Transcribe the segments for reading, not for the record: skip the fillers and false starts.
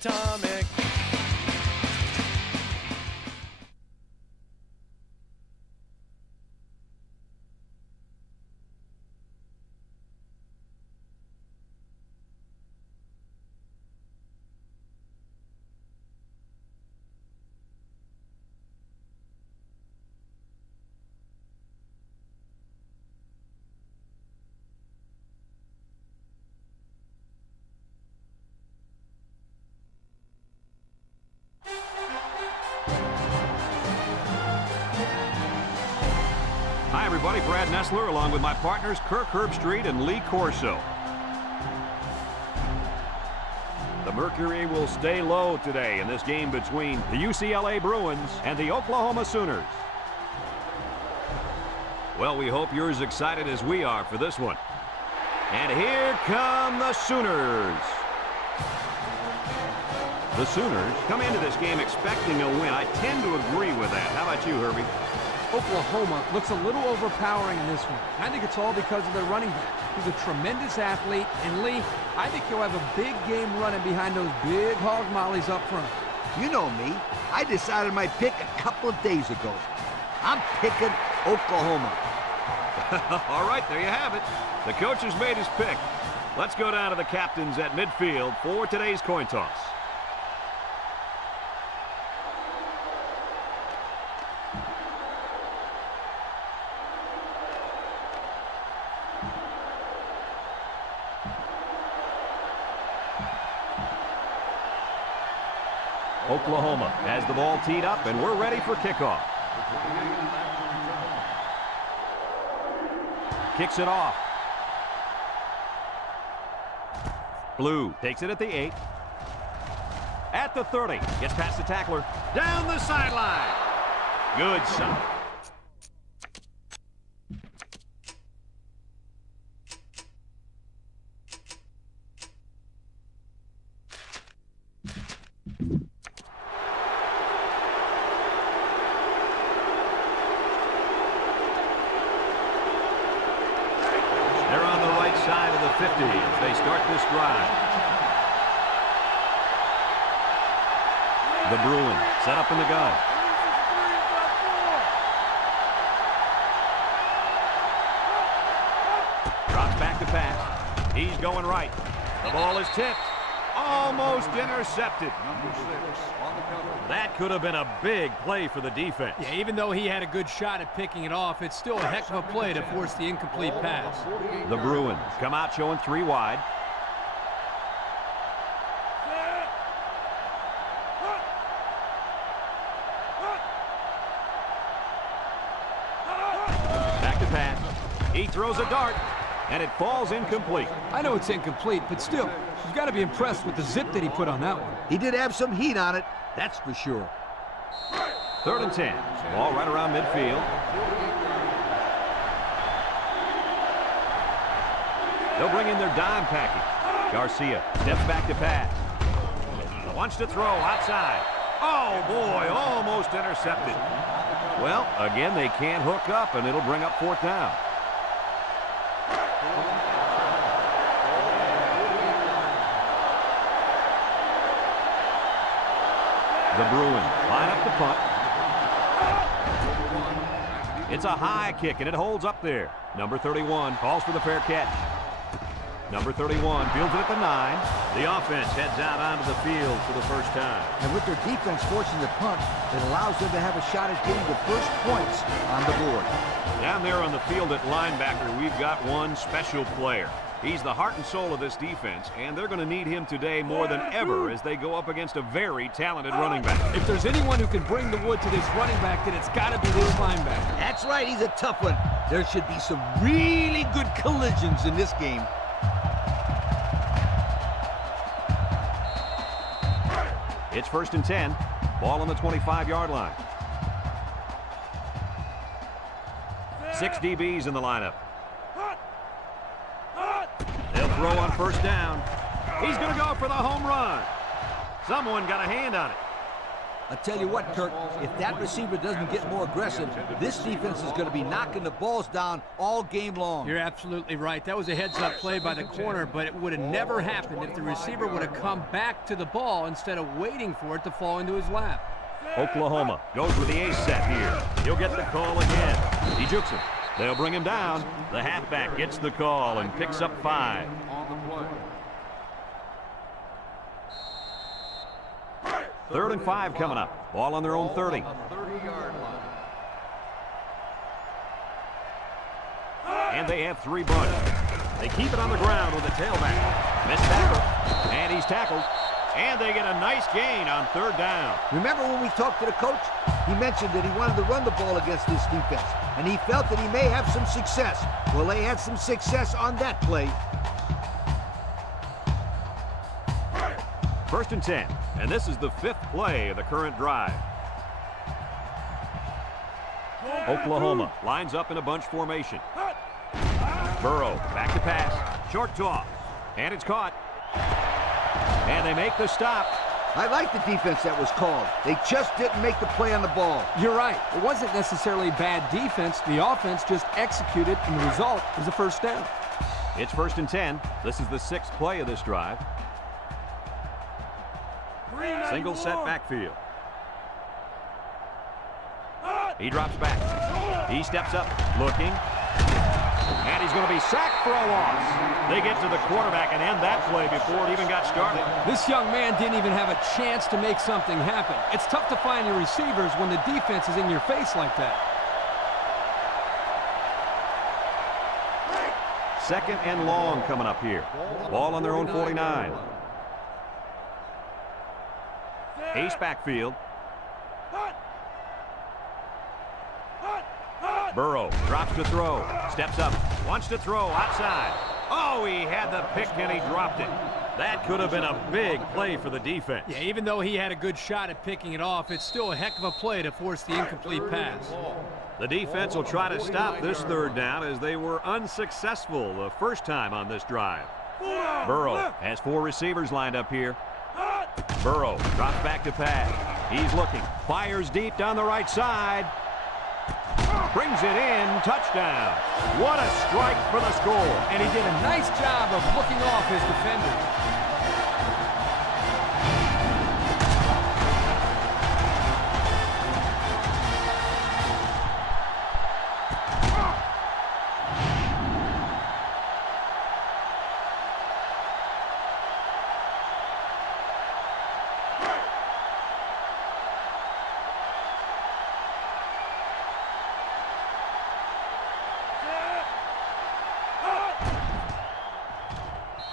atomic. Hi, everybody. Brad Nessler, along with my partners Kirk Herbstreit and Lee Corso. The mercury will stay low today in this game between the UCLA Bruins and the Oklahoma Sooners. Well, we hope you're as excited as we are for this one. And here come the Sooners. The Sooners come into this game expecting a win. I tend to agree with that. How about you, Herbie? Oklahoma looks a little overpowering in this one. I think it's all because of their running back. He's a tremendous athlete, and Lee, I think he'll have a big game running behind those big hog mollies up front. You know me. I decided my pick a couple of days ago. I'm picking Oklahoma. All right, there you have it. The coach has made his pick. Let's go down to the captains at midfield for today's coin toss. Oklahoma has the ball teed up, and we're ready for kickoff. Kicks it off. Blue takes it at the 8. At the 30. Gets past the tackler. Down the sideline. Good shot. They're on the right side of the 50 as they start this drive. The Bruins set up in the gun. Drops back to pass. He's going right. The ball is tipped. Almost intercepted. That could have been a big play for the defense. Yeah, even though he had a good shot at picking it off, it's still a heck of a play to force the incomplete pass. The Bruins come out showing 3 wide. Back to pass. He throws a dart, and it falls incomplete. I know it's incomplete, but still, you've got to be impressed with the zip that he put on that one. He did have some heat on it, that's for sure. 3rd and 10. Ball right around midfield. They'll bring in their dime package. Garcia steps back to pass. Wants to throw outside. Oh, boy, almost intercepted. Well, again, they can't hook up, and it'll bring up 4th down. The Bruins line up the punt. It's a high kick, and it holds up there. Number 31 calls for the fair catch. Number 31 fields it at the 9. The offense heads out onto the field for the first time. And with their defense forcing the punt, it allows them to have a shot at getting the first points on the board. Down there on the field at linebacker, we've got one special player. He's the heart and soul of this defense, and they're going to need him today more than ever as they go up against a very talented running back. If there's anyone who can bring the wood to this running back, then it's got to be this linebacker. That's right, he's a tough one. There should be some really good collisions in this game. It's 1st and 10. Ball on the 25-yard line. 6 DBs in the lineup. They'll throw on 1st down. He's going to go for the home run. Someone got a hand on it. I'll tell you what, Kirk, if that receiver doesn't get more aggressive, this defense is going to be knocking the balls down all game long. You're absolutely right. That was a heads-up play by the corner, but it would have never happened if the receiver would have come back to the ball instead of waiting for it to fall into his lap. Oklahoma goes with the ace set here. He'll get the call again. He jukes him. They'll bring him down. The halfback gets the call and picks up 5. Third and 5 coming up. Ball on their own 30. And they have 3 bunch. They keep it on the ground with a tailback. Missed tackle. And he's tackled. And they get a nice gain on 3rd down. Remember when we talked to the coach? He mentioned that he wanted to run the ball against this defense, and he felt that he may have some success. Well, they had some success on that play. 1st and 10. And this is the 5th play of the current drive. Oklahoma lines up in a bunch formation. Burrow back to pass. Short toss. And it's caught. And they make the stop. I like the defense that was called. They just didn't make the play on the ball. You're right. It wasn't necessarily bad defense. The offense just executed, and the result was a 1st down. It's 1st and 10. This is the 6th play of this drive. Single set backfield. He drops back. He steps up, looking. And he's going to be sacked for a loss. They get to the quarterback and end that play before it even got started. This young man didn't even have a chance to make something happen. It's tough to find your receivers when the defense is in your face like that. 2nd and long coming up here. Ball on their own 49. Ace backfield. Burrow drops to throw. Steps up. Wants to throw outside. Oh, he had the pick and he dropped it. That could have been a big play for the defense. Yeah, even though he had a good shot at picking it off, it's still a heck of a play to force the incomplete pass. The defense will try to stop this 3rd down as they were unsuccessful the first time on this drive. Burrow has 4 receivers lined up here. Burrow drops back to pass. He's looking. Fires deep down the right side. Brings it in. Touchdown. What a strike for the score. And he did a nice job of looking off his defenders.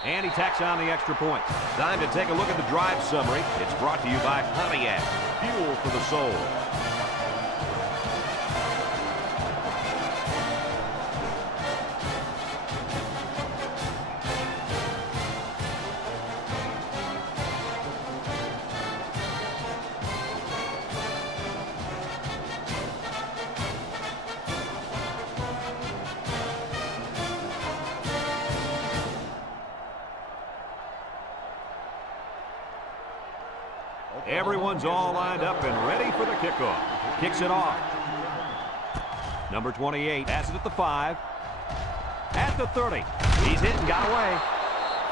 And he tacks on the extra point. Time to take a look at the drive summary. It's brought to you by Pontiac. Fuel for the soul. Everyone's all lined up and ready for the kickoff. Kicks it off. Number 28 has it at the 5. At the 30. He's hit and got away.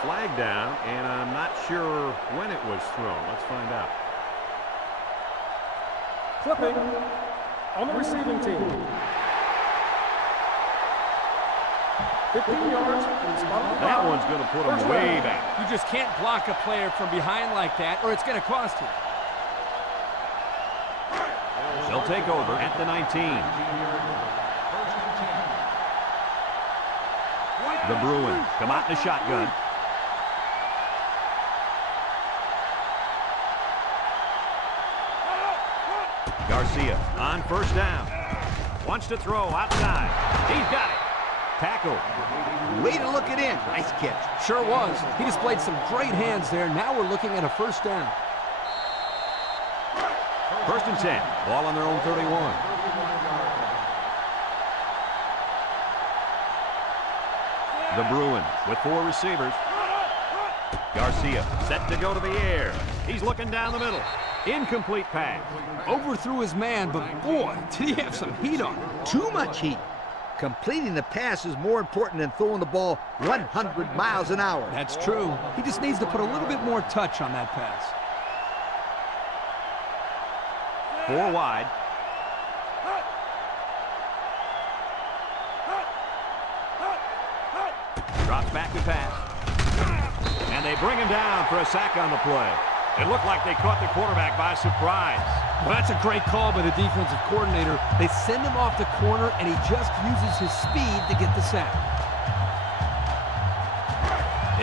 Flag down, and I'm not sure when it was thrown. Let's find out. Clipping on the receiving team. 15 yards. That one's going to put him way back. You just can't block a player from behind like that, or it's going to cost you. They'll take over at the 19. The Bruins come out in the shotgun. Garcia on 1st down. Wants to throw outside. He's got it. Tackle. Way to look it in. Nice catch. Sure was. He displayed some great hands there. Now we're looking at a 1st down. 1st and 10. Ball on their own 31. The Bruins with 4 receivers. Garcia set to go to the air. He's looking down the middle. Incomplete pass. Overthrew his man, but boy, did he have some heat on him. Too much heat. Completing the pass is more important than throwing the ball 100 miles an hour. That's true. He just needs to put a little bit more touch on that pass. 4 wide. Drops back to pass. And they bring him down for a sack on the play. It looked like they caught the quarterback by surprise. Well, that's a great call by the defensive coordinator. They send him off the corner, and he just uses his speed to get the sack.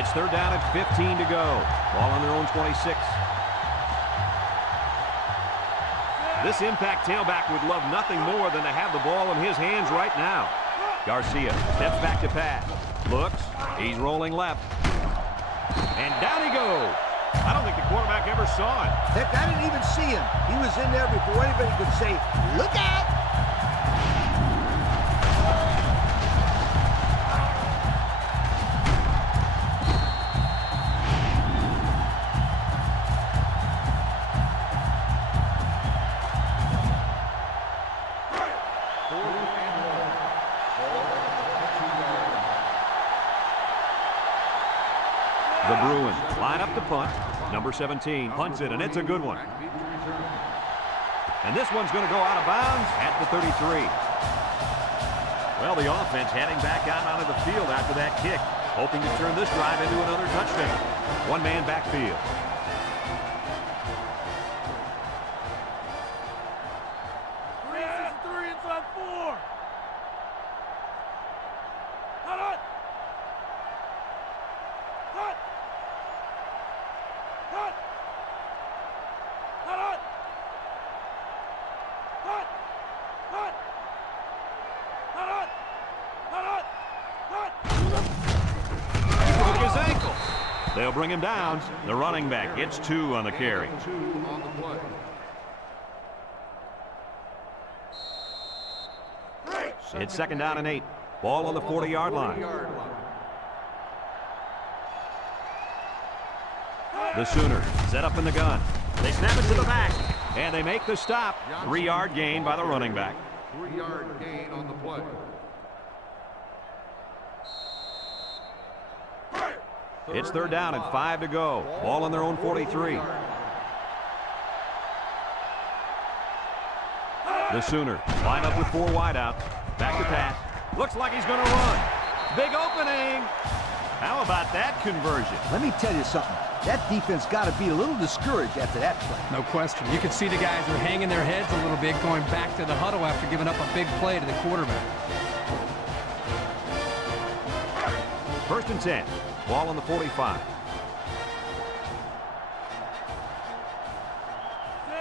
It's 3rd down at 15 to go. Ball on their own 26. This impact tailback would love nothing more than to have the ball in his hands right now. Garcia steps back to pass. Looks. He's rolling left. And down he goes. I don't think the quarterback ever saw it. Heck, I didn't even see him. He was in there before anybody could say, "Look out!" The Bruins line up to punt. Number 17 punts it, and it's a good one. And this one's going to go out of bounds at the 33. Well, the offense heading back out onto the field after that kick, hoping to turn this drive into another touchdown. One-man backfield. They'll bring him down. The running back gets 2 on the carry. It's 2nd down and 8. Ball on the 40-yard line. The Sooners set up in the gun. They snap it to the back, and they make the stop. 3-yard gain by the running back. 3-yard gain on the play. It's 3rd down and 5 to go. Ball on their own 43. The Sooners line up with 4 wideouts. Back to pass. Looks like he's going to run. Big opening. How about that conversion? Let me tell you something. That defense got to be a little discouraged after that play. No question. You can see the guys are hanging their heads a little bit, going back to the huddle after giving up a big play to the quarterback. 1st and 10. Ball on the 45.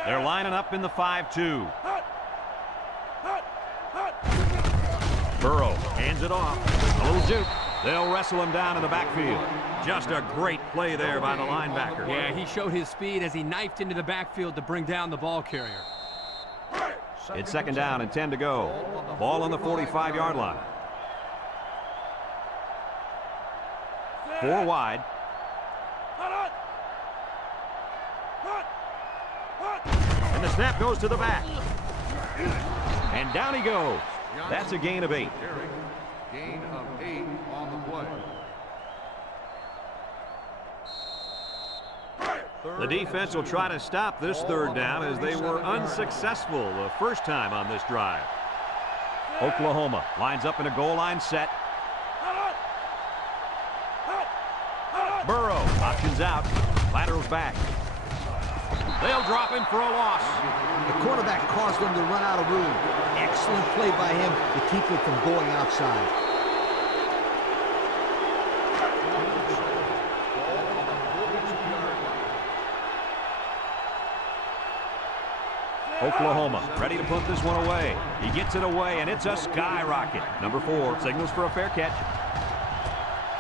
They're lining up in the 5-2. Burrow hands it off. A little juke. They'll wrestle him down in the backfield. Just a great play there by the linebacker. Yeah, he showed his speed as he knifed into the backfield to bring down the ball carrier. It's 2nd down and 10 to go. Ball on the 45-yard line. 4 wide. And the snap goes to the back. And down he goes. That's a gain of 8. Gain of 8 on the play. The defense will try to stop this 3rd down as they were unsuccessful the first time on this drive. Oklahoma lines up in a goal line set. Burrow options out. Laterals back. They'll drop him for a loss. The quarterback caused them to run out of room. Excellent play by him to keep it from going outside. Oklahoma ready to put this one away. He gets it away, and it's a skyrocket. Number 4 signals for a fair catch.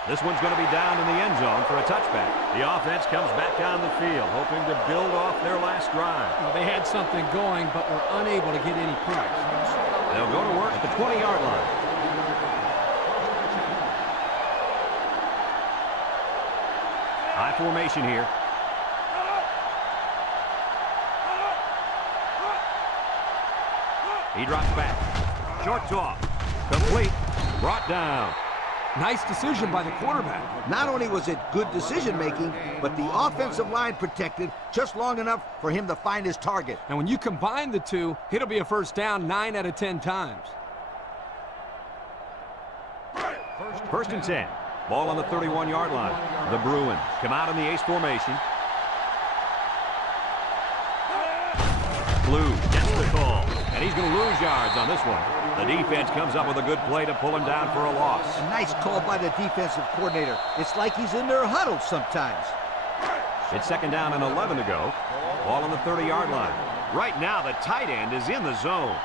This one's going to be down in the end zone for a touchback. The offense comes back down the field, hoping to build off their last drive. Well, they had something going, but were unable to get any points. They'll go to work at the 20-yard line. High formation here. He drops back. Short toss. Complete. Brought down. Nice decision by the quarterback. Not only was it good decision-making, but the offensive line protected just long enough for him to find his target. And when you combine the two, it'll be a first down 9 out of 10 times. First and 10. Ball on the 31-yard line. The Bruins come out in the ace formation. Blue gets the call, and he's going to lose yards on this one. The defense comes up with a good play to pull him down for a loss. A nice call by the defensive coordinator. It's like he's in their huddle sometimes. It's second down and 11 to go. Ball on the 30-yard line. Right now, the tight end is in the zone.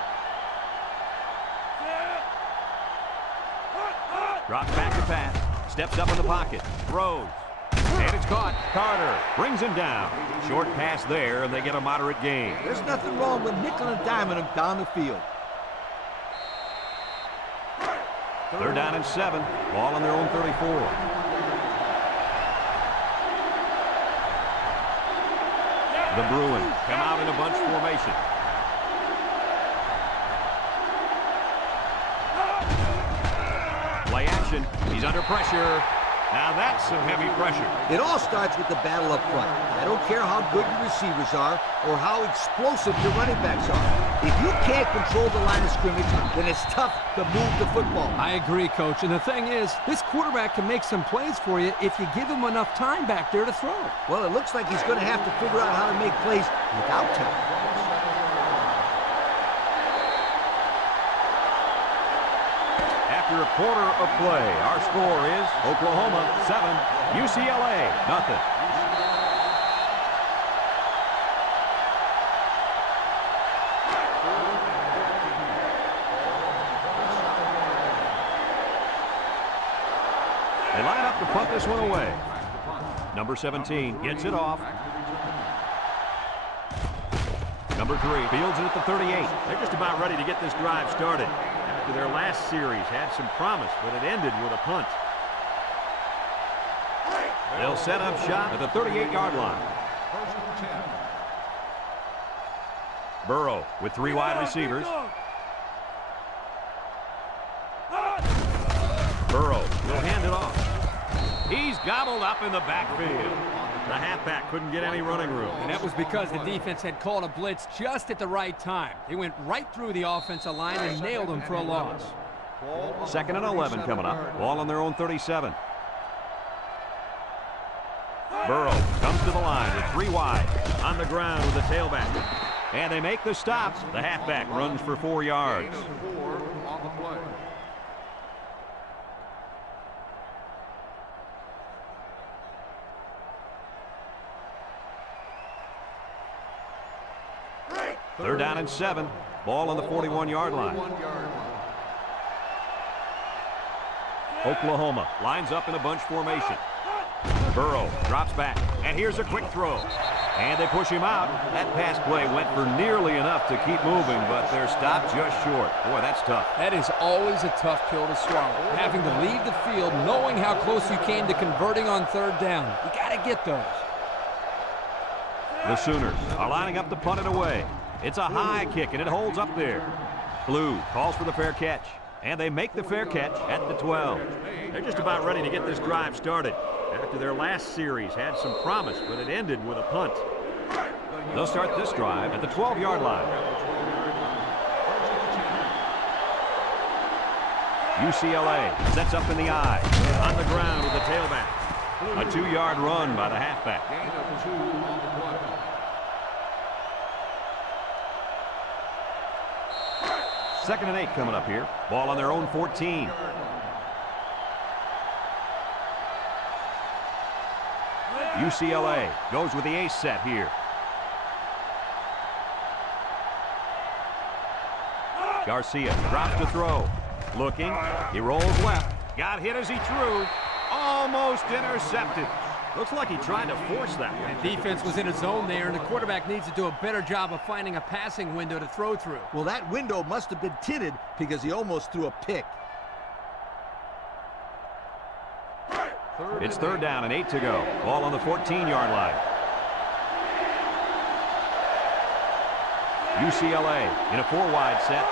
Drops back to pass. Steps up in the pocket. Throws. And it's caught. Carter brings him down. Short pass there, and they get a moderate gain. There's nothing wrong with nickel and diming him down the field. They're down and 7. Ball on their own 34. The Bruins come out in a bunch formation. Play action. He's under pressure. Now that's some heavy pressure. It all starts with the battle up front. I don't care how good your receivers are or how explosive your running backs are. If you can't control the line of scrimmage, then it's tough to move the football. I agree, Coach. And the thing is, this quarterback can make some plays for you if you give him enough time back there to throw. Well, it looks like he's going to have to figure out how to make plays without time. After a quarter of play, our score is Oklahoma 7, UCLA nothing. They line up to punt this one away. Number 17 gets it off. Number 3 fields it at the 38. They're just about ready to get this drive started. After their last series had some promise, but it ended with a punt. They'll set up shop at the 38-yard line. Burrow with 3 wide receivers. Burrow will hand it off. He's gobbled up in the backfield. The halfback couldn't get any running room. And that was because the defense had called a blitz just at the right time. They went right through the offensive line and nailed him for a loss. Second and 11 coming up. Ball on their own 37. Burrow comes to the line with 3 wide. On the ground with the tailback. And they make the stop. The halfback runs for 4 yards. Gain of 4 on the play. They're down and 7. Ball on the 41-yard line. Oklahoma lines up in a bunch formation. Burrow drops back, and here's a quick throw. And they push him out. That pass play went for nearly enough to keep moving, but they're stopped just short. Boy, that's tough. That is always a tough pill to swallow. Having to leave the field knowing how close you came to converting on 3rd down. You got to get those. The Sooners are lining up to punt it away. It's a high kick, and it holds up there. Blue calls for the fair catch, and they make the fair catch at the 12. They're just about ready to get this drive started. After their last series had some promise, but it ended with a punt. They'll start this drive at the 12-yard line. UCLA sets up in the I. On the ground with the tailback. A 2-yard run by the halfback. Gain of 2 on the play. Second and 8 coming up here. Ball on their own 14. UCLA goes with the ace set here. Garcia drops to throw. Looking. He rolls left. Got hit as he threw. Almost intercepted. Looks like he tried to force that one. The defense was in a zone there, and the quarterback needs to do a better job of finding a passing window to throw through. Well, that window must have been tinted because he almost threw a pick. It's 3rd down and 8 to go. Ball on the 14-yard line. UCLA in a 4-wide set.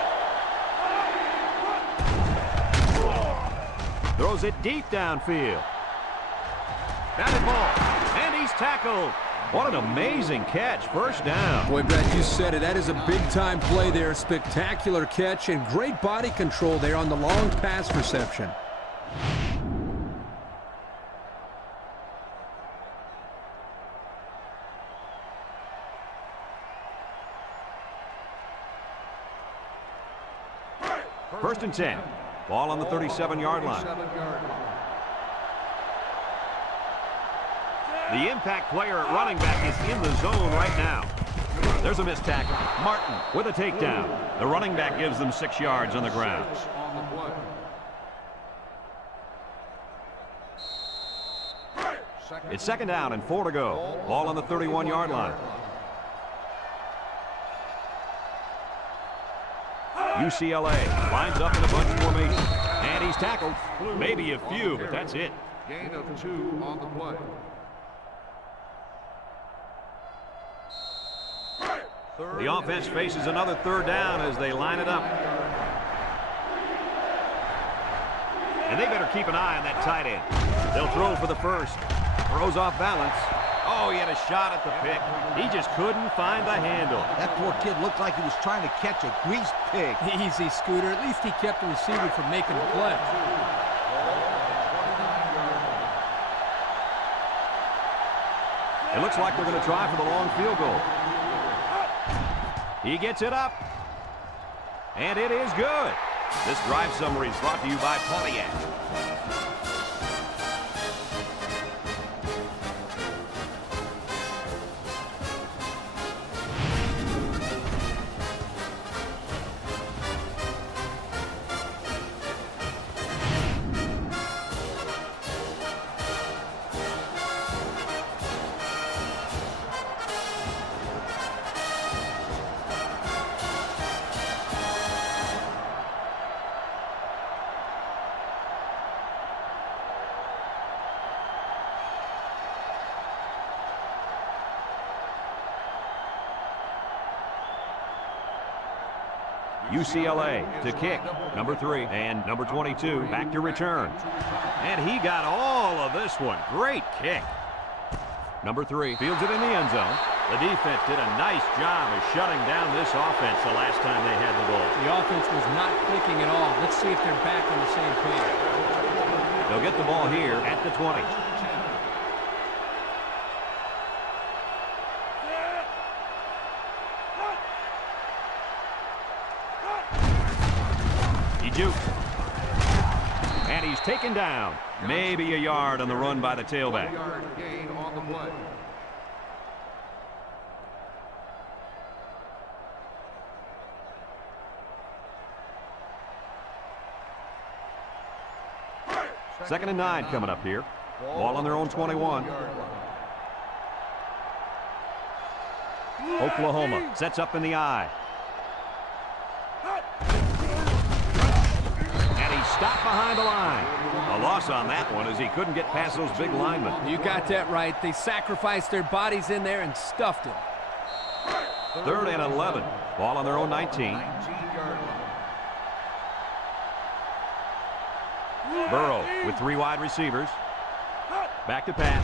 Throws it deep downfield. Batted ball, and he's tackled. What an amazing catch. First down. Boy, Brad, you said it. That is a big-time play there. Spectacular catch and great body control there on the long pass reception. First and 10. Ball on the 37-yard line. The impact player at running back is in the zone right now. There's a missed tackle. Martin with a takedown. The running back gives them 6 yards on the ground. It's second down and 4 to go. Ball on the 31-yard line. UCLA lines up in a bunch formation. And he's tackled. Maybe a few, but that's it. Gain of 2 on the play. The offense faces another third down as they line it up. And they better keep an eye on that tight end. They'll throw for the first. Throws off balance. Oh, he had a shot at the pick. He just couldn't find the handle. That poor kid looked like he was trying to catch a greased pig. Easy, Scooter. At least he kept the receiver from making the play. It looks like they're going to try for the long field goal. He gets it up. And it is good. This drive summary is brought to you by Pontiac. UCLA to kick. Number 3 and number 22 back to return. And he got all of this one. Great kick. Number 3 fields it in the end zone. The defense did a nice job of shutting down this offense the last time they had the ball. The offense was not clicking at all. Let's see if they're back on the same page. They'll get the ball here at the 20. He jukes. And he's taken down. Maybe a yard on the run by the tailback. Yard gain on the play. Second and 9 coming up here. Ball on their own 21. Oklahoma sets up in the eye. And he's stopped behind the line. A loss on that one as he couldn't get past those big linemen. You got that right. They sacrificed their bodies in there and stuffed him. Third and 11. Ball on their own 19. Burrow with 3 wide receivers. Back to pass.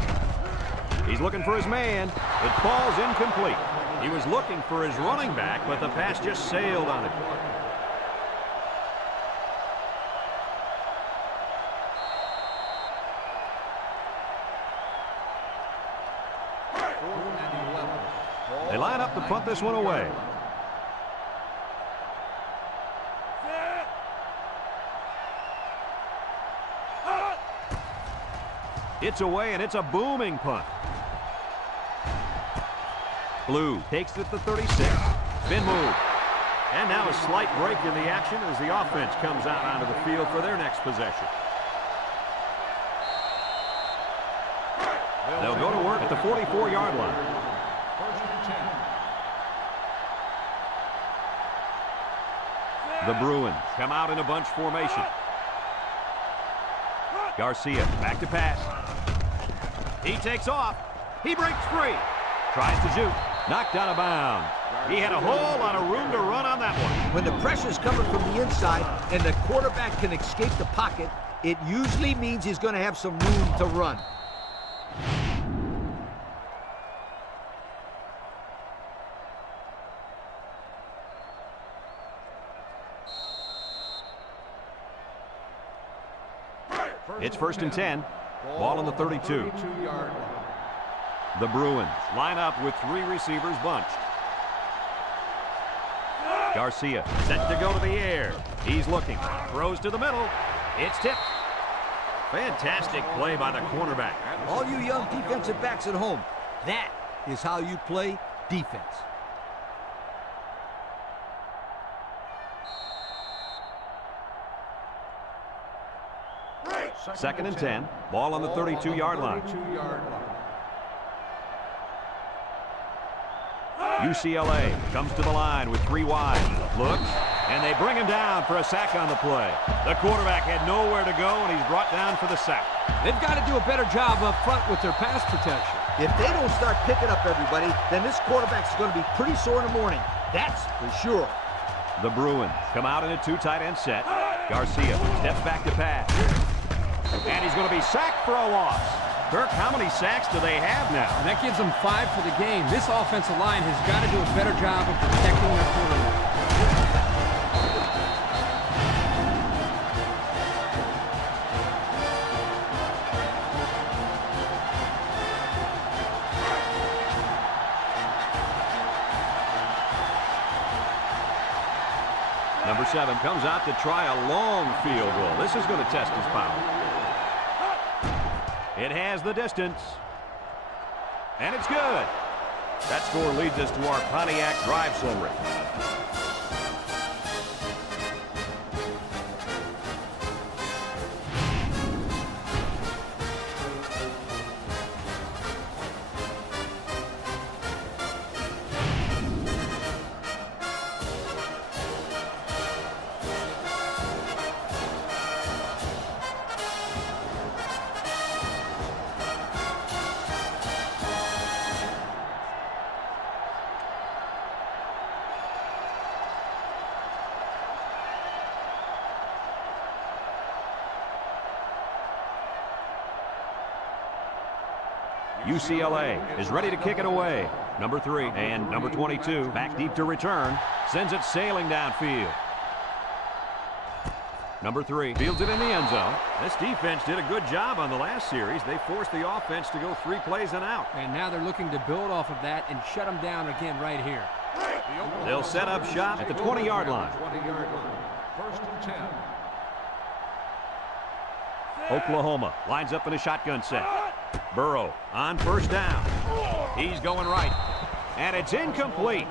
He's looking for his man. It falls incomplete. He was looking for his running back, but the pass just sailed on it. They line up to punt this one away. It's away, and it's a booming punt. Blue takes it to 36. Spin move. And now a slight break in the action as the offense comes out onto the field for their next possession. They'll go to work at the 44-yard line. The Bruins come out in a bunch formation. Garcia back to pass. He takes off. He breaks free. Tries to juke. Knocked out of bounds. He had a whole lot of room to run on that one. When the pressure's coming from the inside and the quarterback can escape the pocket, it usually means he's going to have some room to run. It's 1st and 10. Ball on the 32. 32-yard line. The Bruins line up with 3 receivers bunched. Garcia set to go to the air. He's looking. Throws to the middle. It's tipped. Fantastic play by the cornerback. All you young defensive backs at home, that is how you play defense. Second and 10. Ball on the 32-yard line. 32-yard line. UCLA comes to the line with 3 wide. Looks, and they bring him down for a sack on the play. The quarterback had nowhere to go, and he's brought down for the sack. They've got to do a better job up front with their pass protection. If they don't start picking up everybody, then this quarterback's going to be pretty sore in the morning. That's for sure. The Bruins come out in a 2 tight end set. Garcia steps back to pass. And he's going to be sacked for a loss. Kirk, how many sacks do they have now? And that gives them 5 for the game. This offensive line has got to do a better job of protecting their quarterback. Number 7 comes out to try a long field goal. This is going to test his power. It has the distance. And it's good. That score leads us to our Pontiac drive summary. UCLA is ready to kick it away. Number 3 and number 22 back deep to return. Sends it sailing downfield. Number 3 fields it in the end zone. This defense did a good job on the last series. They forced the offense to go 3 plays and out. And now they're looking to build off of that and shut them down again right here. They'll set up shop at the 20-yard line. 20-yard line. 1st and 10. Oklahoma lines up in a shotgun set. Burrow on 1st down. He's going right. And it's incomplete.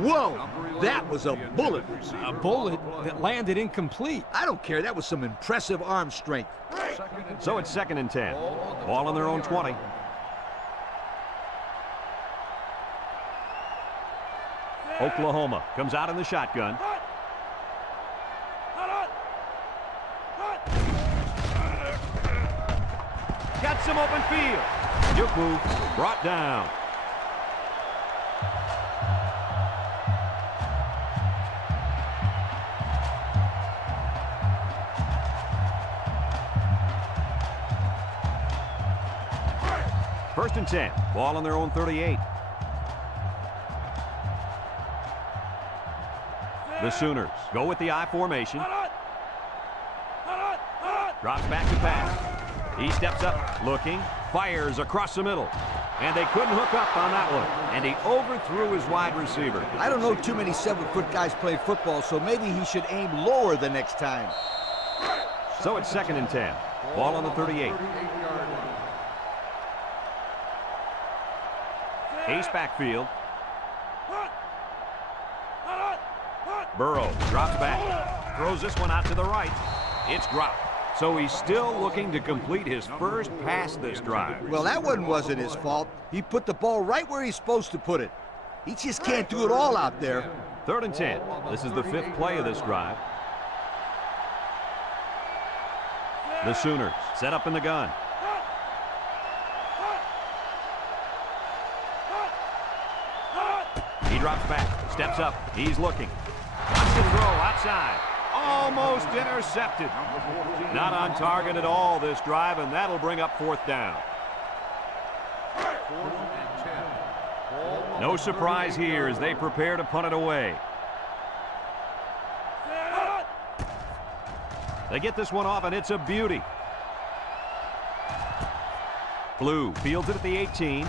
Whoa, that was a bullet. A bullet that landed incomplete. I don't care. That was some impressive arm strength. So it's 2nd and 10. Ball on their own 20. Oklahoma comes out in the shotgun. Got some open field. Yuku brought down. First and 10. Ball on their own 38. The Sooners go with the I formation. Drops back to pass. He steps up, looking, fires across the middle. And they couldn't hook up on that one. And he overthrew his wide receiver. I don't know too many 7-foot guys play football, so maybe he should aim lower the next time. So it's 2nd and 10. Ball on the 38. 38-yard line. Ace backfield. Burrow drops back. Throws this one out to the right. It's dropped. So he's still looking to complete his first pass this drive. Well, that one wasn't his fault. He put the ball right where he's supposed to put it. He just can't do it all out there. 3rd and 10. This is the 5th play of this drive. The Sooners set up in the gun. He drops back, steps up, he's looking. Wants to throw outside. Almost intercepted. Not on target at all this drive, and that'll bring up 4th down. 4th and 10. Ball No surprise here as they prepare to punt it away. They get this one off, and it's a beauty. Blue fields it at the 18.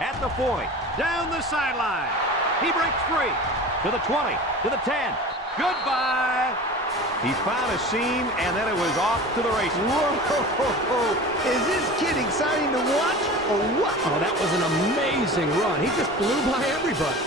At the 40. Down the sideline. He breaks free. To the 20. To the 10. Goodbye. He found a seam, and then it was off to the races. Whoa! Is this kid exciting to watch or what? Oh, that was an amazing run. He just blew by everybody.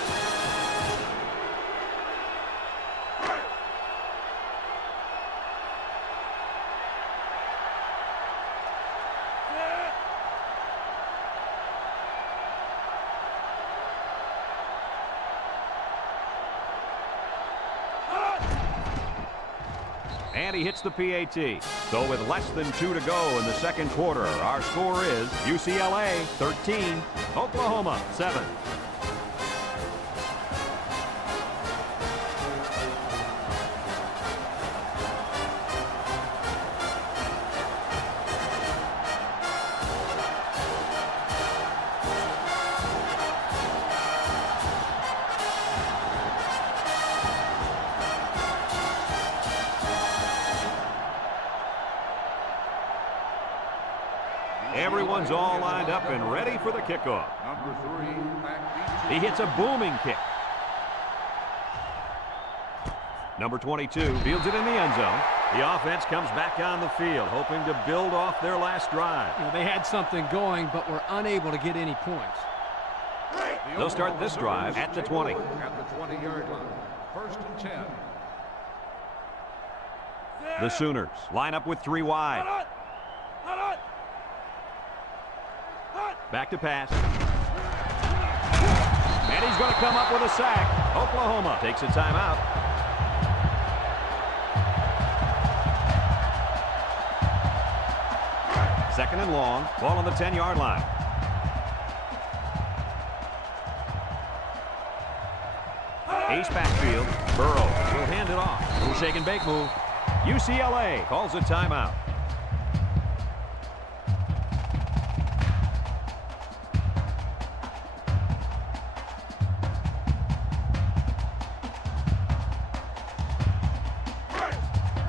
And he hits the PAT. So with less than 2 to go in the second quarter, our score is UCLA 13, Oklahoma 7. Everyone's all lined up and ready for the kickoff. Number 3, back He hits a booming kick. Number 22 fields it in the end zone. The offense comes back on the field, hoping to build off their last drive. You know, they had something going, but were unable to get any points. They'll start this drive at the 20. At the 20-yard line. 1st and 10. The Sooners line up with 3 wide. Back to pass. And he's going to come up with a sack. Oklahoma takes a timeout. Second and long. Ball on the 10-yard line. Ace backfield. Burrow will hand it off. Little shake and bake move. UCLA calls a timeout.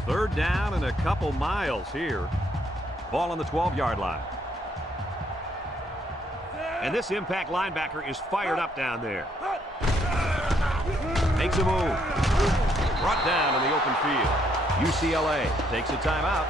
Third down and a couple miles here. Ball on the 12-yard line. And this impact linebacker is fired up down there. Makes a move. Brought down in the open field. UCLA takes a timeout.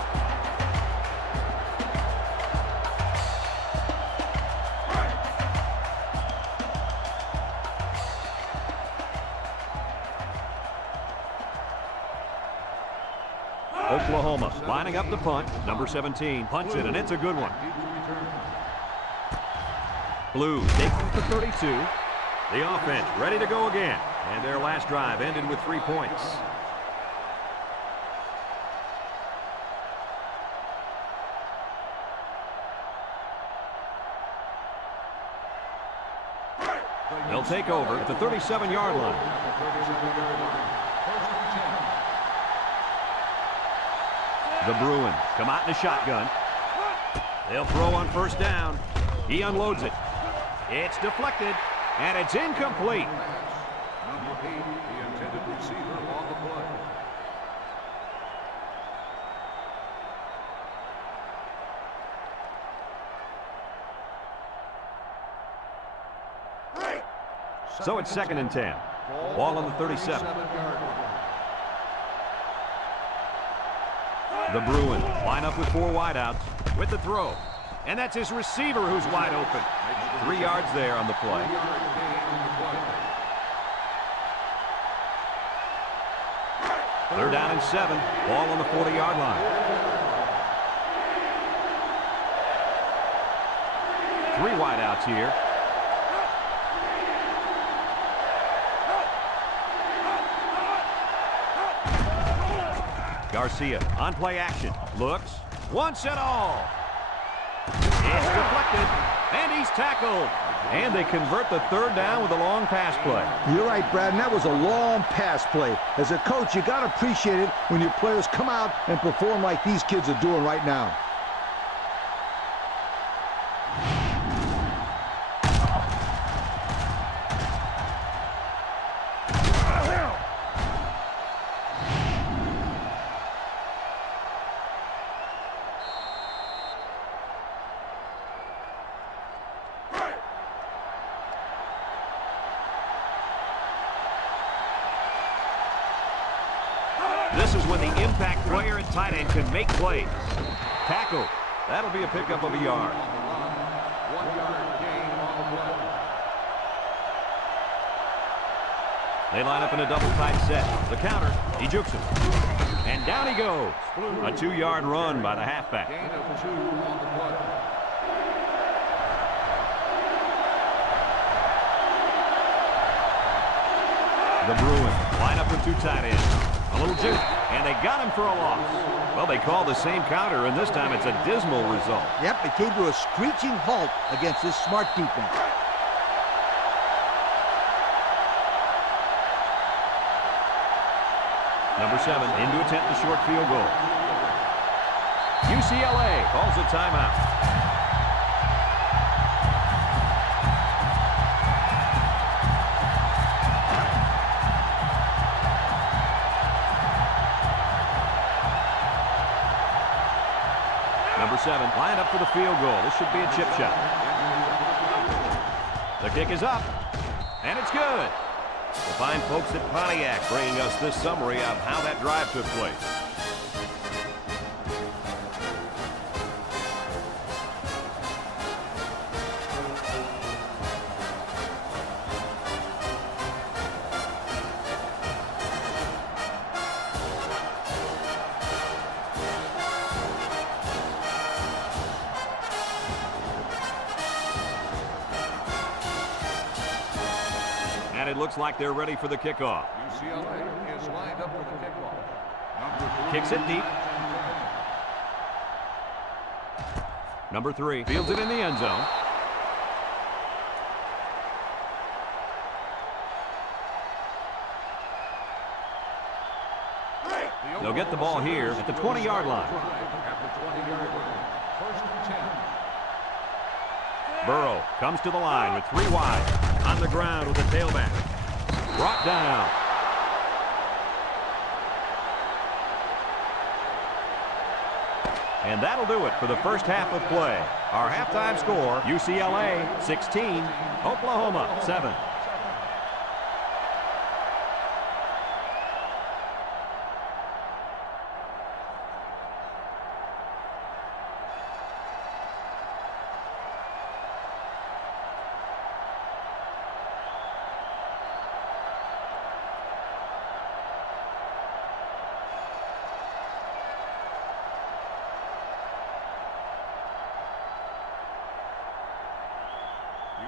Oklahoma lining up the punt. Number 17 punts it, and it's a good one. Blue takes it to 32. The offense ready to go again. And their last drive ended with 3 points. They'll take over at the 37-yard line. The Bruins come out in a shotgun. They'll throw on first down. He unloads it. It's deflected, and it's incomplete. Number 8, the intended receiver on the play. So it's 2nd and 10. Ball on the 37. The Bruins line up with 4 wideouts with the throw. And that's his receiver who's wide open. 3 yards there on the play. They're down and 7. Ball on the 40-yard line. 3 wideouts here. Garcia on play action. Looks. Once and all. It's deflected. And he's tackled. And they convert the third down with a long pass play. You're right, Brad, and that was a long pass play. As a coach, you got to appreciate it when your players come out and perform like these kids are doing right now. This is when the impact player at tight end can make plays. Tackle. That'll be a pickup of a yard. 1 yard gain on the play. They line up in a double tight set. The counter. He jukes him. And down he goes. A 2-yard run by the halfback. Gain of 2 on the play. The Bruins line up with 2 tight ends. A little juke, and they got him for a loss. Well, they call the same counter, and this time it's a dismal result. Yep, it came to a screeching halt against this smart defense. Number 7 in to attempt the short field goal. UCLA calls a timeout. Number 7 lined up for the field goal. This should be a chip shot. The kick is up, and it's good. The fine folks at Pontiac bringing us this summary of how that drive took place. And it looks like they're ready for the kickoff. UCLA is lined up for the kickoff. Kicks it deep. Number 3 fields it in the end zone. They'll get the ball here at the 20-yard line. At the 20-yard line. 1st and 10. Burrow comes to the line with 3 wide. On the ground with the tailback. Brought down. And that'll do it for the first half of play. Our halftime score, UCLA 16, Oklahoma 7.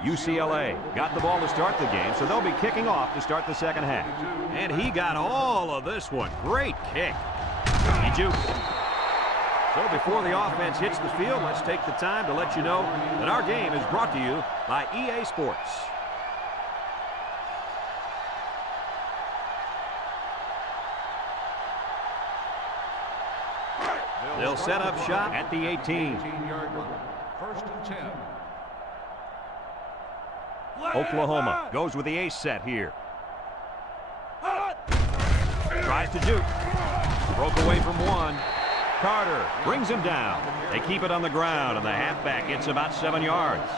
UCLA got the ball to start the game, so they'll be kicking off to start the second half. And he got all of this one. Great kick. He jukes. So before the offense hits the field, let's take the time to let you know that our game is brought to you by EA Sports. They'll set up shop at the 18. 18-yard line. 1st and 10. Oklahoma goes with the ace set here. Tries to juke. Broke away from one. Carter brings him down. They keep it on the ground, and the halfback gets about 7 yards.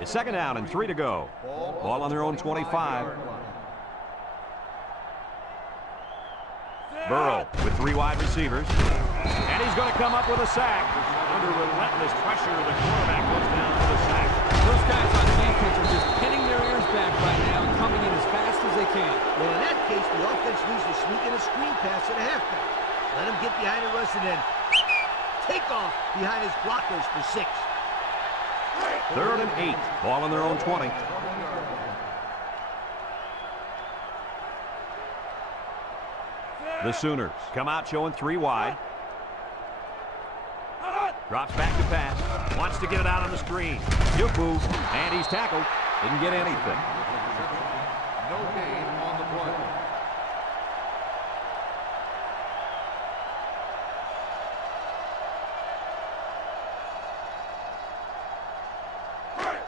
It's 2nd down and 3 to go. Ball on their own 25. Burrow with 3 wide receivers. And he's going to come up with a sack. Under relentless pressure, the quarterback goes down for the sack. Those guys on defense are just pinning their ears back right now and coming in as fast as they can. Well, in that case, the offense needs to sneak in a screen pass to the halfback. Let him get behind the rush and then take off behind his blockers for 6. 3rd and 8. Ball on their own 20. The Sooners come out showing 3 wide. Drops back to pass. Wants to get it out on the screen. Good move. And he's tackled. Didn't get anything. No gain on the play.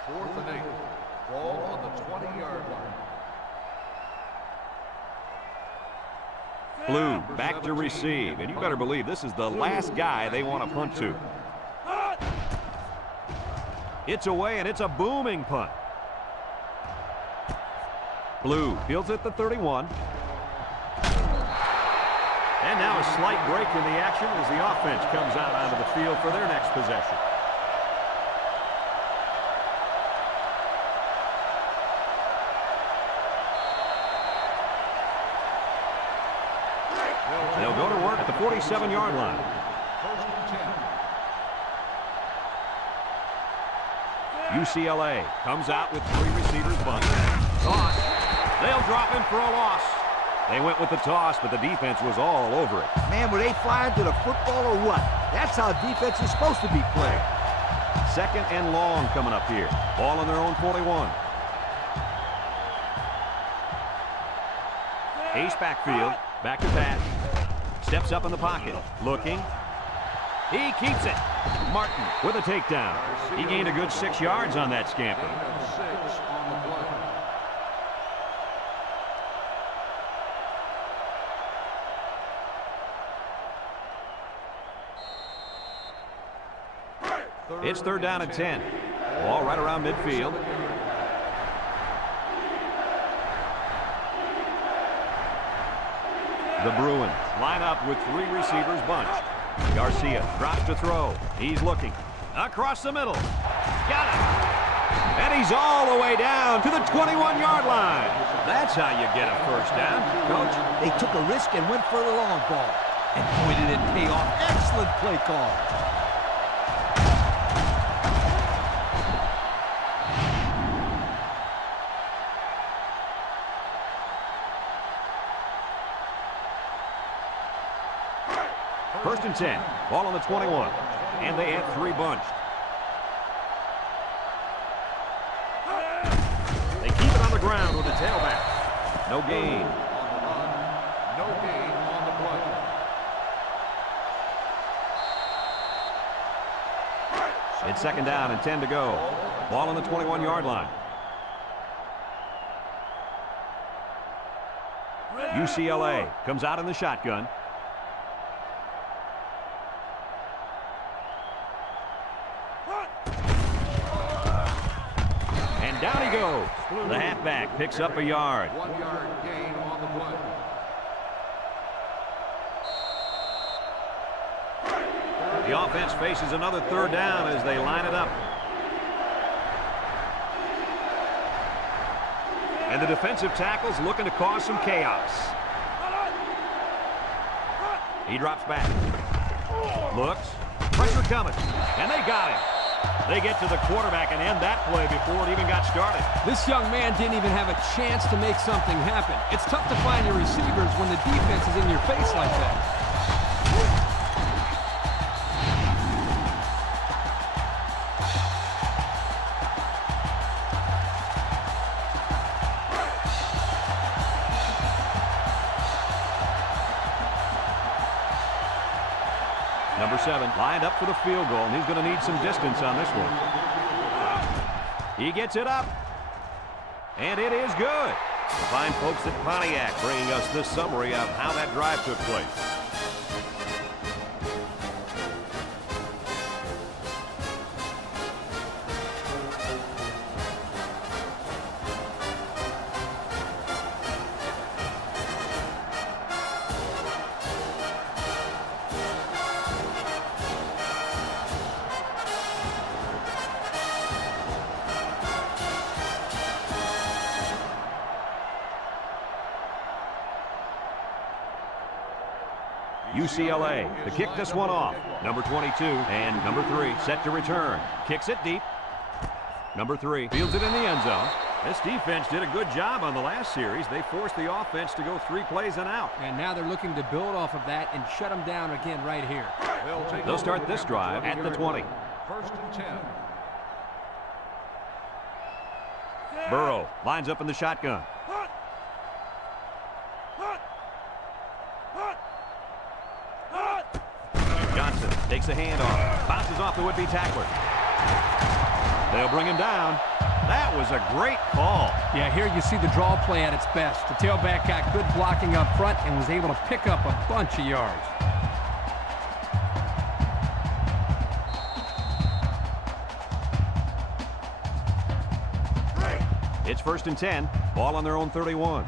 Fourth and 8. Ball on the 20-yard line. Blue back to receive. And you better believe this is the last guy they want to punt to. It's away, and it's a booming punt. Blue fields at the 31. And now a slight break in the action as the offense comes out onto the field for their next possession. They'll go to work at the 47-yard line. First and 10. UCLA comes out with 3 receivers bunt. Toss. They'll drop him for a loss. They went with the toss, but the defense was all over it. Man, were they flying to the football or what? That's how defense is supposed to be played. Second and long coming up here. Ball on their own 41. Ace backfield. Back to pass. Steps up in the pocket. Looking. He keeps it. Martin with a takedown. He gained a good 6 yards on that scamper. Gain of 6 on the play. It's third down and 10. Ball right around midfield. The Bruins line up with 3 receivers bunched. Garcia drops to throw. He's looking. Across the middle. Got it. And he's all the way down to the 21-yard line. That's how you get a first down, Coach. They took a risk and went for the long ball. And boy, did it pay off. Excellent play call. First and 10. Ball on the 21. And they had 3 bunched. They keep it on the ground with the tailback. No gain. No gain on the play. It's second down and 10 to go. Ball on the 21-yard line. UCLA comes out in the shotgun. And down he goes. The halfback picks up a yard. 1-yard gain on the play. The offense faces another third down as they line it up. And the defensive tackle's looking to cause some chaos. He drops back. Looks. Pressure coming. And they got him. They get to the quarterback and end that play before it even got started. This young man didn't even have a chance to make something happen. It's tough to find your receivers when the defense is in your face like that. Number 7 lined up for the field goal, and he's going to need some distance on this one. He gets it up, and it is good. The fine folks at Pontiac bringing us this summary of how that drive took place. UCLA to kick this one off. Number 22 and number 3 set to return. Kicks it deep. Number 3 fields it in the end zone. This defense did a good job on the last series. They forced the offense to go 3 plays and out. And now they're looking to build off of that and shut them down again right here. They'll start this drive at the 20. First and 10. Burrow lines up in the shotgun. Johnson takes a handoff, bounces off the would-be tackler. They'll bring him down. That was a great call. Yeah, here you see the draw play at its best. The tailback got good blocking up front and was able to pick up a bunch of yards. It's first and 10. Ball on their own 31.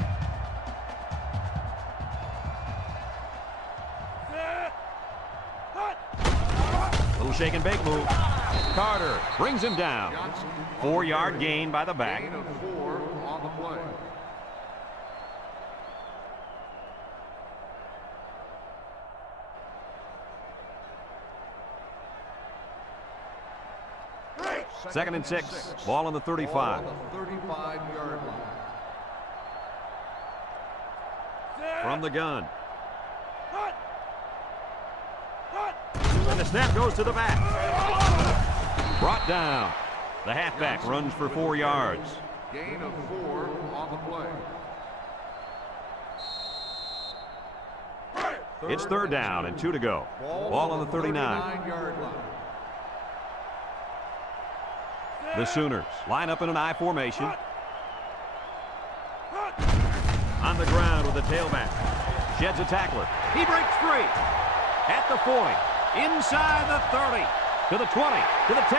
Little shake and bake move. Carter brings him down. 4-yard gain by the back. Gain of 4 on the play. Second and 6. Ball on the 35. Ball on the 35-yard line. From the gun. And the snap goes to the back. Brought down. The halfback runs for 4 yards. Gain of 4 on the play. It's third down and 2 to go. Ball on the 39. 39-yard line. The Sooners line up in an I formation. On the ground with the tailback. Sheds a tackler. He breaks free. At the 40. Inside the 30. To the 20. To the 10.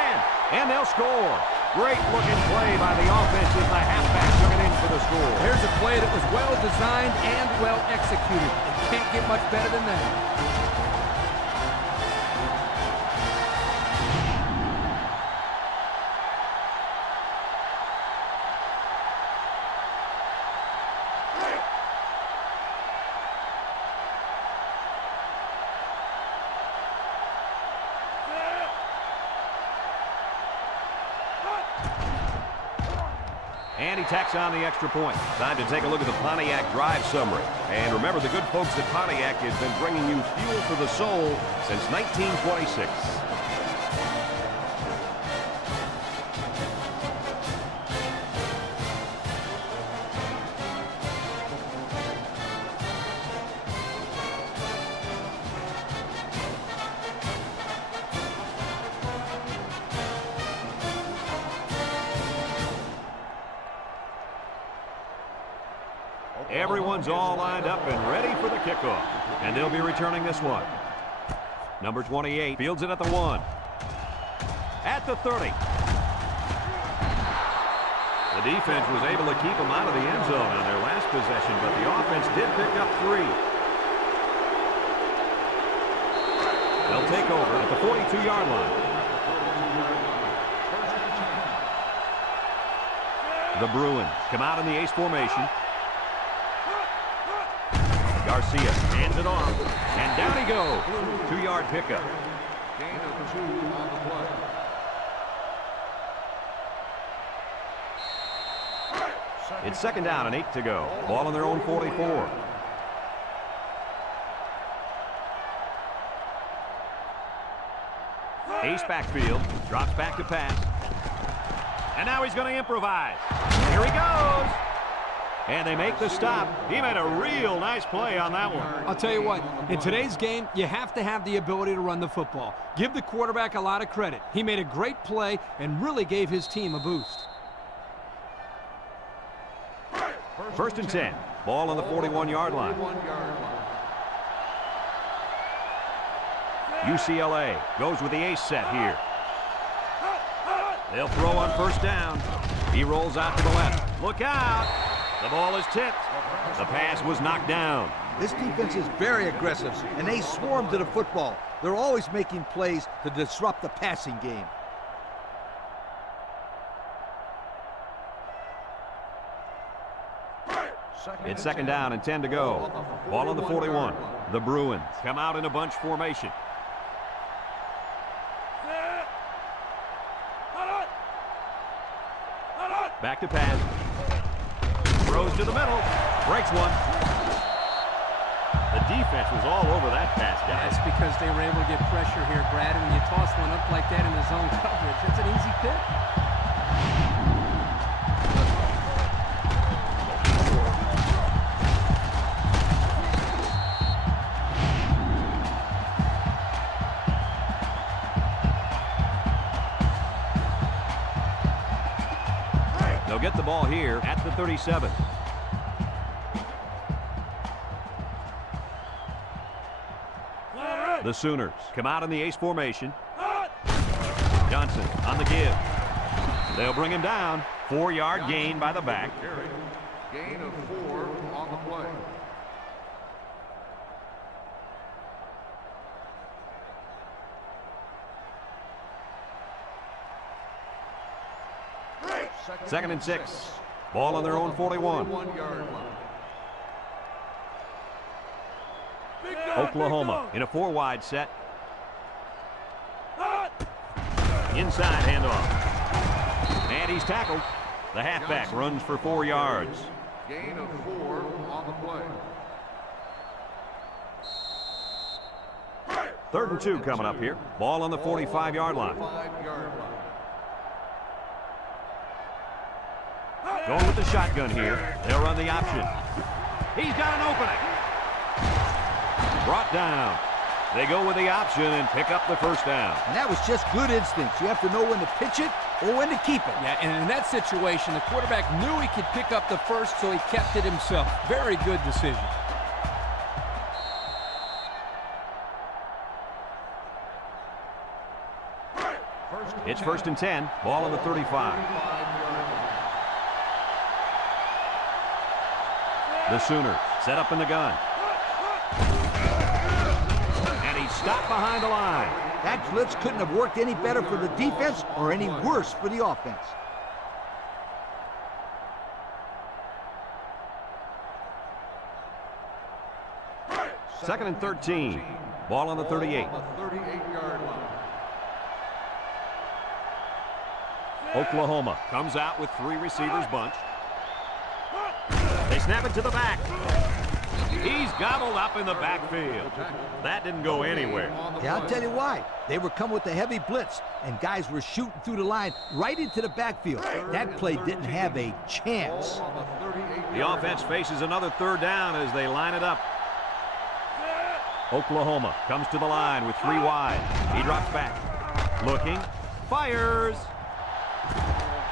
And they'll score. Great looking play by the offense as the halfback took it in for the score. Here's a play that was well designed and well executed. It can't get much better than that. And he tacks on the extra point. Time to take a look at the Pontiac drive summary. And remember, the good folks at Pontiac has been bringing you fuel for the soul since 1926. Everyone's all lined up and ready for the kickoff. And they'll be returning this one. Number 28 fields it at the 1. At the 30. The defense was able to keep them out of the end zone on their last possession, but the offense did pick up 3. They'll take over at the 42-yard line. The Bruins come out in the ace formation. Garcia hands it off, and down he goes. 2-yard pickup. Gain of 2 on the play. It's second down and 8 to go. Ball on their own 44. Ace backfield, drops back to pass. And now he's going to improvise. Here he goes. And they make the stop. He made a real nice play on that one. I'll tell you what, in today's game, you have to have the ability to run the football. Give the quarterback a lot of credit. He made a great play and really gave his team a boost. First and 10. Ball on the 41-yard line. UCLA goes with the ace set here. They'll throw on first down. He rolls out to the left. Look out. The ball is tipped. The pass was knocked down. This defense is very aggressive, and they swarm to the football. They're always making plays to disrupt the passing game. It's second down and 10 to go. Ball on the 41. The Bruins come out in a bunch formation. Back to pass. Goes to the middle. Breaks one. The defense was all over that pass, guys. That's because they were able to get pressure here, Brad. And when you toss one up like that in the zone coverage, that's an easy pick. They'll get the ball here at the 37. The Sooners come out in the ace formation. Johnson on the give. They'll bring him down. 4-yard gain by the back. Gain of 4 on the play. Second and 6. Ball on their own 41. 1-yard line. Oklahoma in a 4-wide set. Inside handoff. And he's tackled. The halfback runs for 4 yards. Gain of 4 on the play. 3rd and 2 coming up here. Ball on the 45-yard line. 5-yard line. Going with the shotgun here. They'll run the option. He's got an opening. Brought down. They go with the option and pick up the first down. And that was just good instincts. You have to know when to pitch it or when to keep it. Yeah, and in that situation, the quarterback knew he could pick up the first, so he kept it himself. Very good decision. It's 1st and 10. Ball on the 35. The Sooners set up in the gun. And he's stopped behind the line. That blitz couldn't have worked any better for the defense or any worse for the offense. Second and 13. Ball on the 38. 38-yard line. Oklahoma comes out with 3 receivers bunched. They snap it to the back. He's gobbled up in the backfield. That didn't go anywhere. Yeah, I'll tell you why. They were coming with a heavy blitz, and guys were shooting through the line right into the backfield. That play didn't have a chance. The offense faces another 3rd down as they line it up. Oklahoma comes to the line with 3 wide. He drops back. Looking. Fires.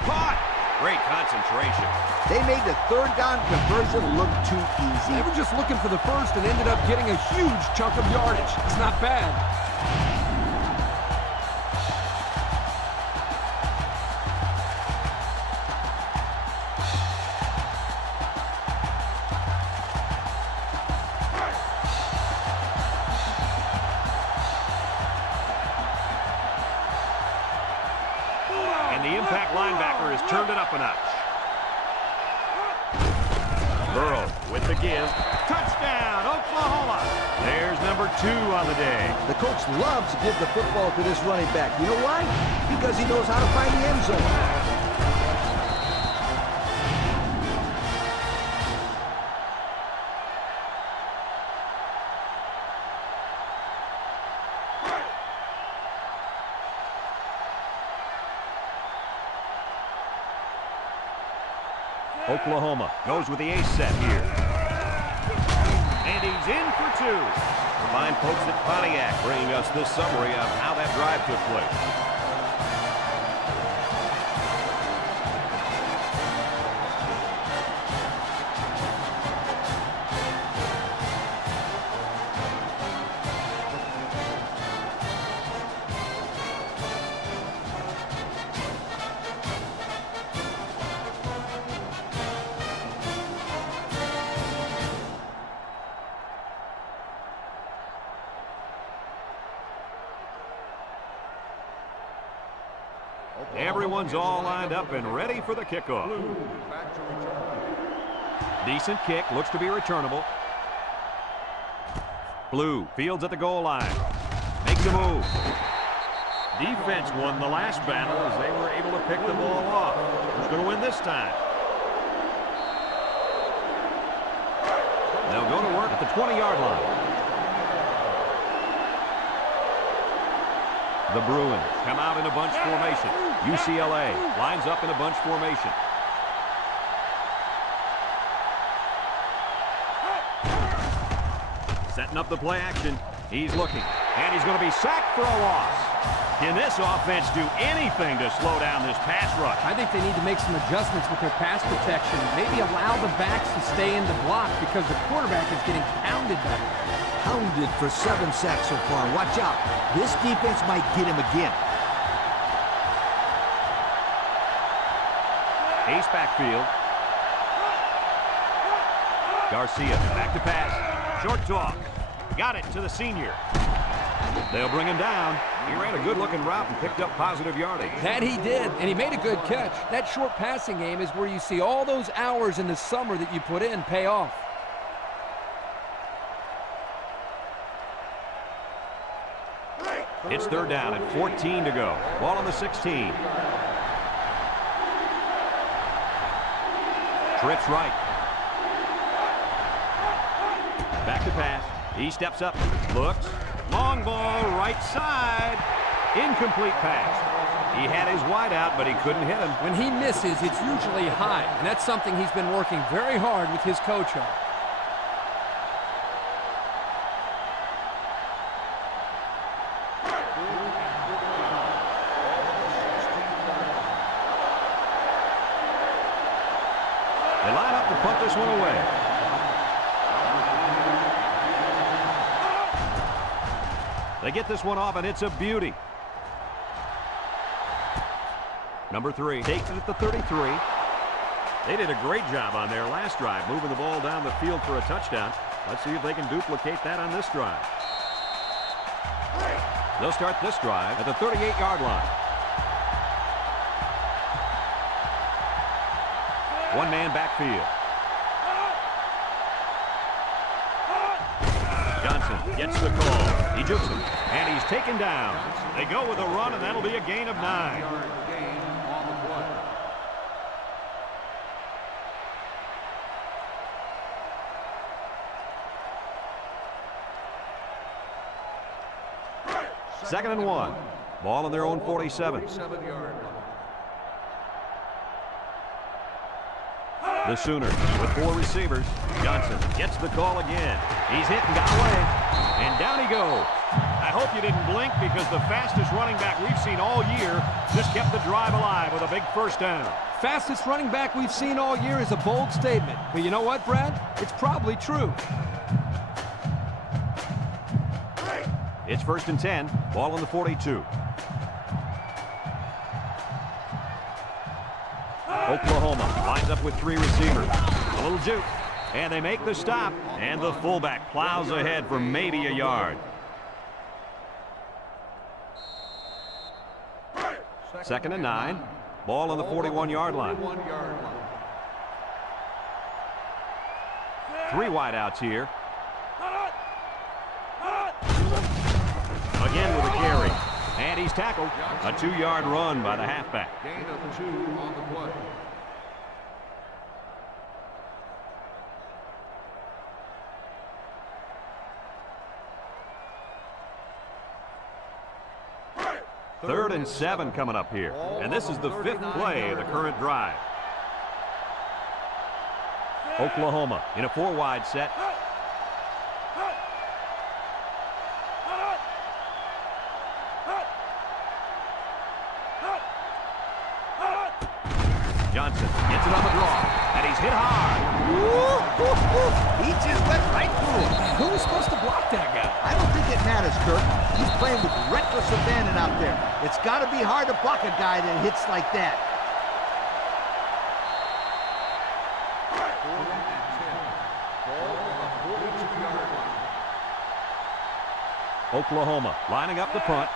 Caught. Great concentration. They made the 3rd down conversion look too easy. They were just looking for the first and ended up getting a huge chunk of yardage. It's not bad. And the impact linebacker has turned it up a notch. Burrow with the give. Touchdown, Oklahoma. There's number 2 on the day. The coach loves to give the football to this running back. You know why? Because he knows how to find the end zone. Oklahoma goes with the ace set here. And he's in for 2. The fine folks at Pontiac bringing us this summary of how that drive took place. Everyone's all lined up and ready for the kickoff. Decent kick, looks to be returnable. Blue fields at the goal line. Makes a move. Defense won the last battle as they were able to pick the ball off. Who's going to win this time? They'll go to work at the 20-yard line. The Bruins come out in a bunch formation. UCLA lines up in a bunch formation. Setting up the play action. He's looking, and he's going to be sacked for a loss. Can this offense do anything to slow down this pass rush? I think they need to make some adjustments with their pass protection. Maybe allow the backs to stay in the block because the quarterback is getting pounded back there. Pounded for 7 sacks so far. Watch out. This defense might get him again. Ace backfield. Garcia back to pass. Short toss. Got it to the senior. They'll bring him down. He ran a good-looking route and picked up positive yardage. That he did, and he made a good catch. That short passing game is where you see all those hours in the summer that you put in pay off. It's third down and 14 to go. Ball on the 16. Trips right. Back to pass. He steps up. Looks. Long ball right side. Incomplete pass. He had his wide out, but he couldn't hit him. When he misses, it's usually high, and that's something he's been working very hard with his coach on. They line up to punt this one away. They get this one off, and it's a beauty. Number 3 takes it at the 33. They did a great job on their last drive, moving the ball down the field for a touchdown. Let's see if they can duplicate that on this drive. They'll start this drive at the 38-yard line. One-man backfield. Johnson gets the call. He jukes him, and he's taken down. They go with a run, and that'll be a gain of 9. Second and 1. Ball on their own 47. The Sooners with 4 receivers. Johnson gets the call again. He's hit and got away. And down he goes. I hope you didn't blink because the fastest running back we've seen all year just kept the drive alive with a big first down. Fastest running back we've seen all year is a bold statement. But you know what, Brad? It's probably true. It's first and 10. Ball on the 42. Oklahoma lines up with 3 receivers. A little juke. And they make the stop. And the fullback plows ahead for maybe a yard. Second and 9. Ball on the 41-yard line. 3 wideouts here. Again with a carry. And he's tackled. A 2-yard run by the halfback. Gain of 2 on the play. Third and 7 coming up here. And this is the 5th play of the current drive. Oklahoma in a 4-wide set. Johnson gets it on the draw, and he's hit hard. He just went right through him. Who was supposed to block that guy? I don't think it matters, Kirk. He's playing with reckless abandon out there. It's got to be hard to block a guy that hits like that. Oklahoma lining up the punt.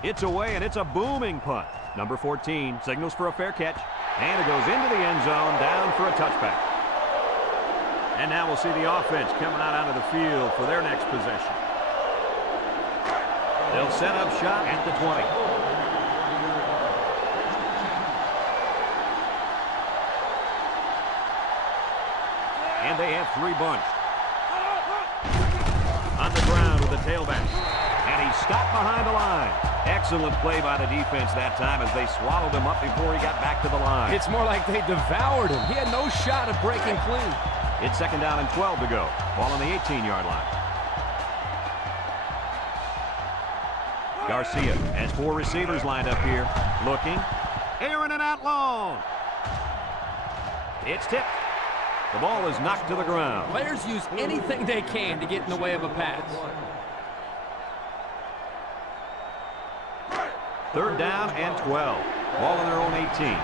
It's away, and it's a booming punt. Number 14 signals for a fair catch, and it goes into the end zone, down for a touchback. And now we'll see the offense coming out onto the field for their next possession. They'll set up shop at the 20. And they have 3 bunched. On the ground with the tailback. And he stopped behind the line. Excellent play by the defense that time as they swallowed him up before he got back to the line. It's more like they devoured him. He had no shot at breaking clean. It's 2nd down and 12 to go. Ball on the 18-yard line. Garcia has 4 receivers lined up here. Looking. Airing it out long. It's tipped. The ball is knocked to the ground. Players use anything they can to get in the way of a pass. 3rd down and 12. Ball on their own 18.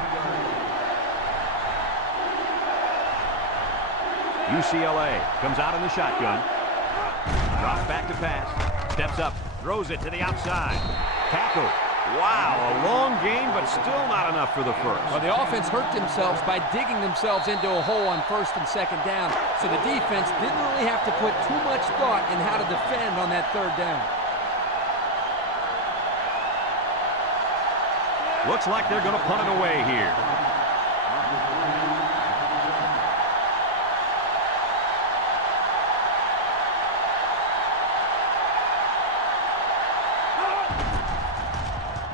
UCLA comes out in the shotgun. Drops back to pass. Steps up. Throws it to the outside. Tackle. Wow, a long game, but still not enough for the first. Well, the offense hurt themselves by digging themselves into a hole on 1st and 2nd down, so the defense didn't really have to put too much thought in how to defend on that 3rd down. Looks like they're going to punt it away here.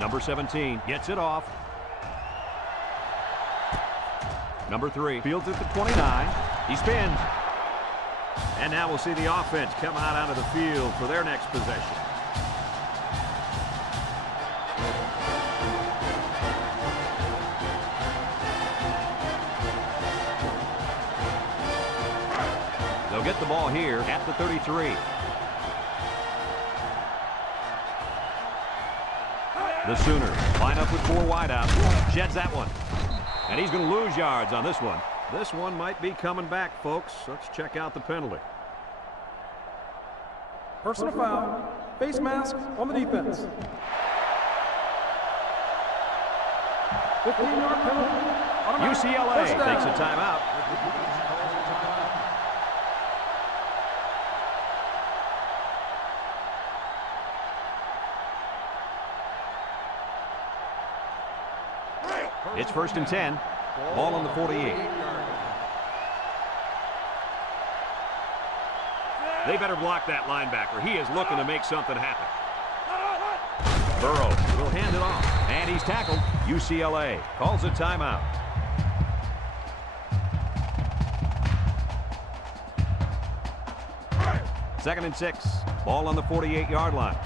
Number 17 gets it off. Number 3 fields at the 29. He spins. And now we'll see the offense come out onto the field for their next possession. They'll get the ball here at the 33. The Sooners line up with 4 wideouts. Sheds that one. And he's going to lose yards on this one. This one might be coming back, folks. Let's check out the penalty. Personal foul. Face mask on the defense. 15-yard penalty. Automatic UCLA first down. takes a timeout. It's 1st and 10. Ball on the 48. They better block that linebacker. He is looking to make something happen. Burrow will hand it off. And he's tackled. UCLA calls a timeout. Second and 6. Ball on the 48-yard line.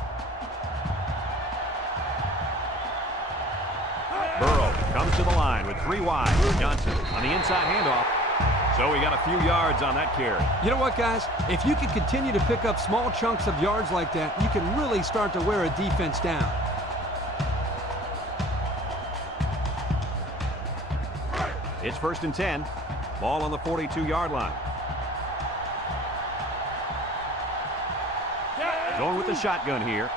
Burrow comes to the line with 3 wide. Johnson on the inside handoff. So we got a few yards on that carry. You know what, guys? If you can continue to pick up small chunks of yards like that, you can really start to wear a defense down. It's 1st and 10. Ball on the 42-yard line. Going with the shotgun here.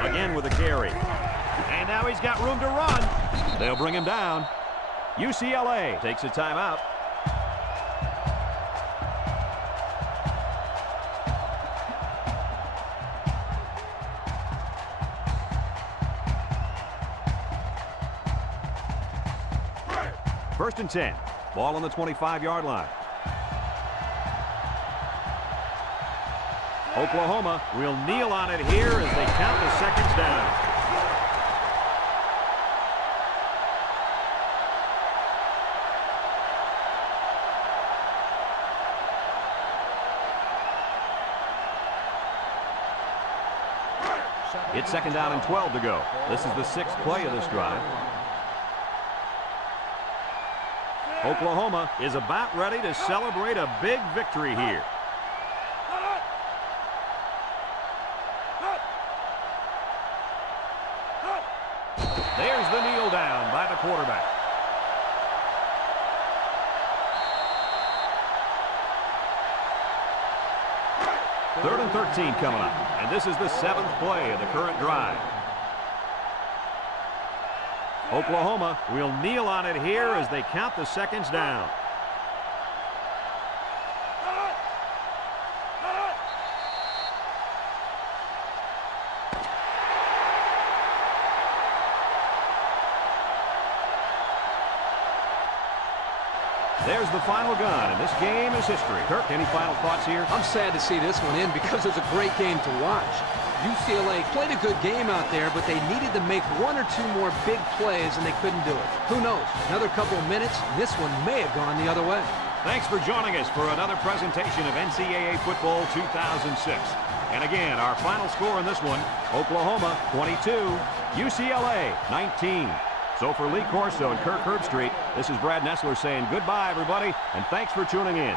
Again with a carry. And now he's got room to run. They'll bring him down. UCLA takes a timeout. First and 10. Ball on the 25-yard line. Oklahoma will kneel on it here as they count the seconds down. It's 2nd down and 12 to go. This is the 6th play of this drive. Oklahoma is about ready to celebrate a big victory here. There's the kneel down by the quarterback. Third and 13 coming up, and this is the 7th play of the current drive. Oklahoma will kneel on it here as they count the seconds down. There's the final gun, and this game is history. Kirk, any final thoughts here? I'm sad to see this one in because it was a great game to watch. UCLA played a good game out there, but they needed to make one or two more big plays, and they couldn't do it. Who knows? Another couple of minutes, and this one may have gone the other way. Thanks for joining us for another presentation of NCAA Football 2006. And again, our final score in this one, Oklahoma 22, UCLA 19. So for Lee Corso and Kirk Herbstreit, this is Brad Nessler saying goodbye, everybody, and thanks for tuning in.